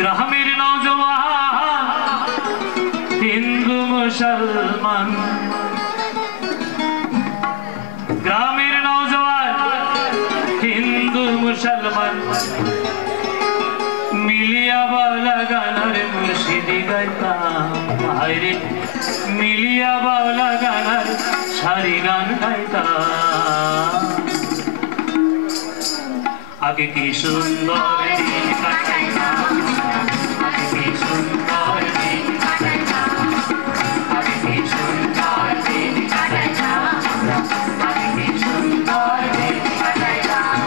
গ্রামের নওজওয়ান হিন্দু মুসলমান, গ্রামের নওজওয়ান হিন্দু মুসলমান মিলিয়া বাউলা গানার মুর্শিদি গাইতাম, হায়রে মিলিয়া বাউলা গানার সারি গান গাইতাম। আগে কি সুন্দর দিন কাটাইতাম, আগে কি সুন্দর দিন কাটাইতাম, আগে কি সুন্দর দিন কাটাইতাম, আগে কি সুন্দর দিন কাটাইতাম।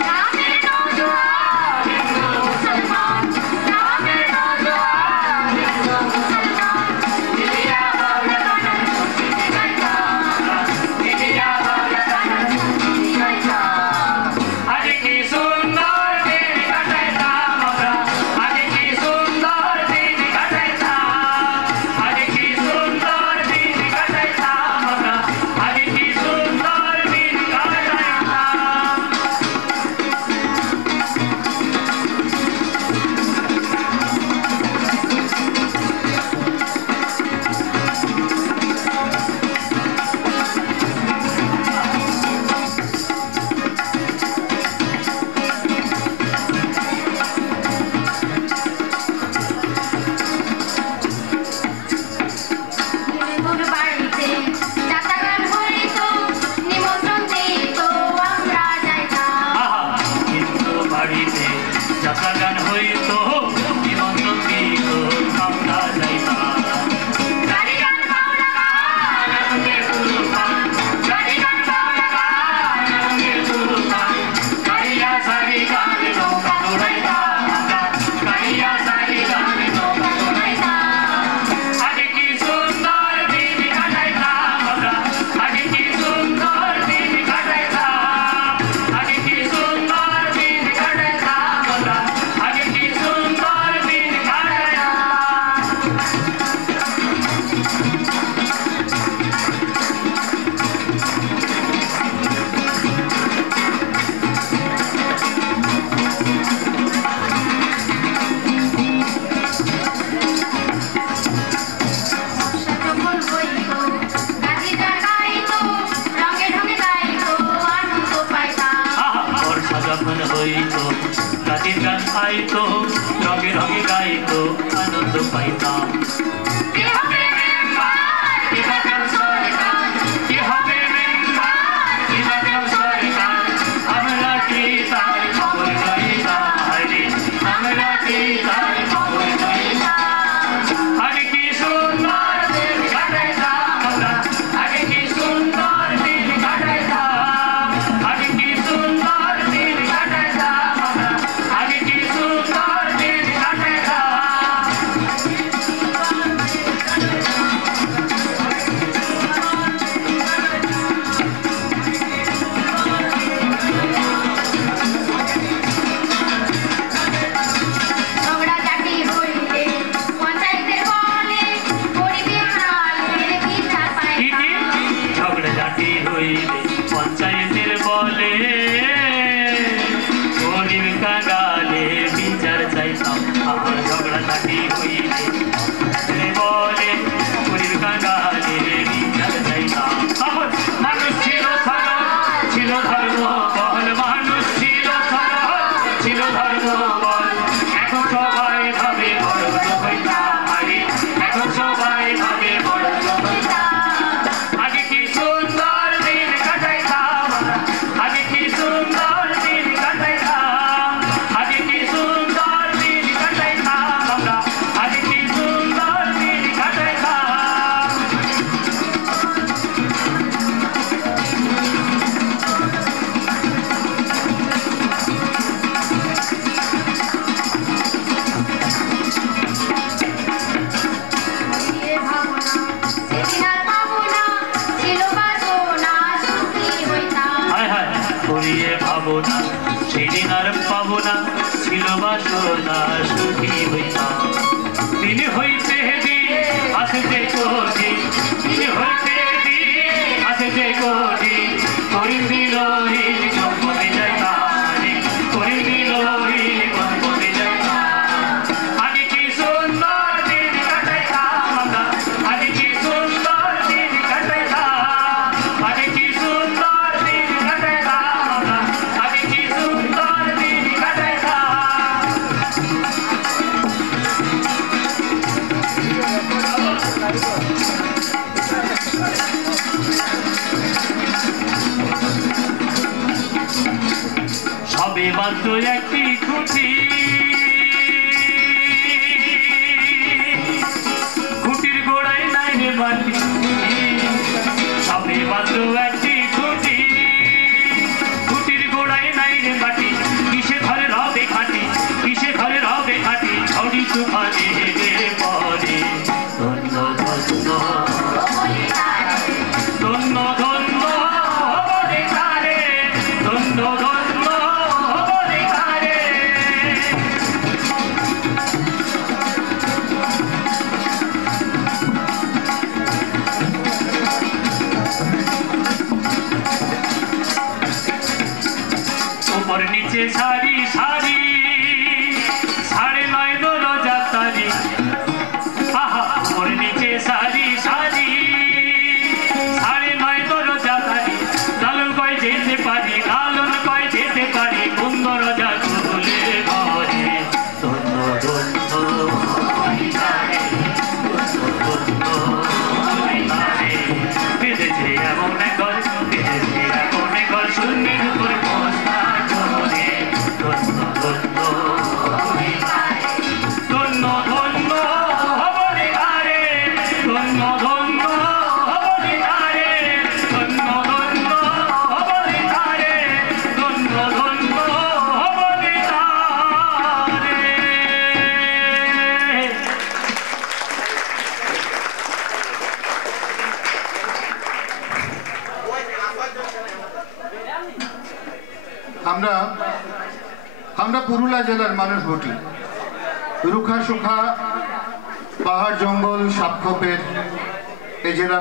গ্রামের নওজওয়ান হিন্দু মুসলমান, গ্রামের নওজওয়ান হিন্দু মুসলমান মিলিয়া বাউলা গানার মুর্শিদি গাইতাম, মিলিয়া বাউলা গানার মুর্শিদি গাইতাম। আগে কি সুন্দর দিন কাটাইতাম আমরা, আগে কি সুন্দর দিন কাটাইতাম, আগে কি সুন্দর দিন কাটাইতাম আমরা, আগে কি সুন্দর দিন কাটাইতাম। তোর বাড়িতে যাত্রা গান হইতো, নিমন্ত্রণ দিত আমরা যাইতাম। আহা, হিন্দু বাড়িতে যাত্রা গান হইতো, নিমন্ত্রণ দিত আমরা যাইতাম। গাড়ি গান বাউলা গান রঙের তুফান, গাড়ি গান বাউলা গান রঙের তুফান, গাড়িয়া সারি গান নৌকা দৌড়াইতাম আমরা, গাড়িয়া সারি গান নৌকা দৌড়াইতাম। আগে কি সুন্দর দিন কাটাইতাম আমরা, আগে কি সুন্দর দিন কাটাইতাম, আগে কি সুন্দর দিন কাটাইতাম আমরা, আগে কি সুন্দর দিন কাটাইতাম। সকল হইতো, গাড়ি গান গাইতো, রঙে ঢঙে গাইতো, আনন্দ পাইতাম। আহা, বর্ষা যখন হইতো, গানের গান পাইতো, রঙে রঙে গাইতো, আনন্দ পাইতাম। কি হবে মেম্বার, কি বাজার সরকার, কি হবে মেম্বার, কি বাজার সরকার, আমরা কি তার খবর লইতাম, হায়রে আমরা কি তার খবর লইতাম। আগে কি সুন্দর দিন কাটাইতাম আমরা, আগে কি সুন্দর দিন কাটাইতাম, আগে কি সুন্দর দিন কাটাইতাম আমরা, আগে কি সুন্দর দিন কাটাইতাম। ঝগড়া জাতি হইলে পঞ্চায়েতের বলে গরিবের নালে বিচার কি পাইতাম। কি ঝগড়া ঝাঁটি হইলে পঞ্চায়েতের বলে গরিব কাঙালে বিচার চাইতাম। আর ঝগড়া ঝাঁটি হইলে বলে গরিব কাঙালে বিচার চাইতাম। তখন মানুষ ছিল সরল, ছিল ধর্ম বল, মানুষ ছিল সরল, ছিল ধর্ম বল। এখন সবাই ভাবে বড় লোক হইতাম, আরে এখন সবাই ভাবে বড় লোক হইতাম। আগে কি সুন্দর দিন কাটাইতাম আমরা, আগে কি সুন্দর দিন কাটাইতাম, আগে কি সুন্দর দিন কাটাইতাম আমরা, আগে কি সুন্দর দিন কাটাইতাম। দিয়ে ভাবনা, সেদিন আর পাবো না, ছিল বাসনা, সুখী হইতাম। হায় হায় করিয়ে ভাবো না, সেদিন আর পাবো না, ছিল বাসনা, সুখী হইতাম। দিন হইতে দিন আসতে কোটি, দিন হইতে দিন আসতে কোটি, করে দিল হিল গল্পতে যাইতাম, করে দিল হিল গল্পতে যাইতাম। সবে মাত্র একটি খুঁটি, খুঁটির গোড়ায় নাই রে মাটি, সবে মাত্র একটি খুঁটি, খুঁটির গোড়ায় নাই রে মাটি, কিসে ঘরে রবে খাটি, কিসে ঘরে রবে খাটি, ঝড়ি তুফানে পরে। ধন্য ধন্য ধন্য ধন্য বলে তারে, ধন্য ধন্য বলে তারে। উপর নিচে সারি সারি, 9.5 দরজা তারি, আহা উপর নিচে সারি সারি, 9.5 দরজা তারি, লালন কয় যেতে পারি, লালন কয় যেতে পারি, কোন দরজা খুলে ঘরে। ধন্য ধন্য বেঁধেছে এমন ঘর, বেঁধেছে এমন ঘর, শূন্যের উপর বস্তা চলে। ধন্য ধন্য ধন্য ধন্য বলে তারে, ধন্য ধন্য বলে তারে, ধন্য ধন্য বলে তারে, ধন্য ধন্য বলে তারে। আমরা পুরুলিয়া জেলার মানুষ বটি। রুখা সুখা পাহাড় জঙ্গল সাপখোপের এই জেলা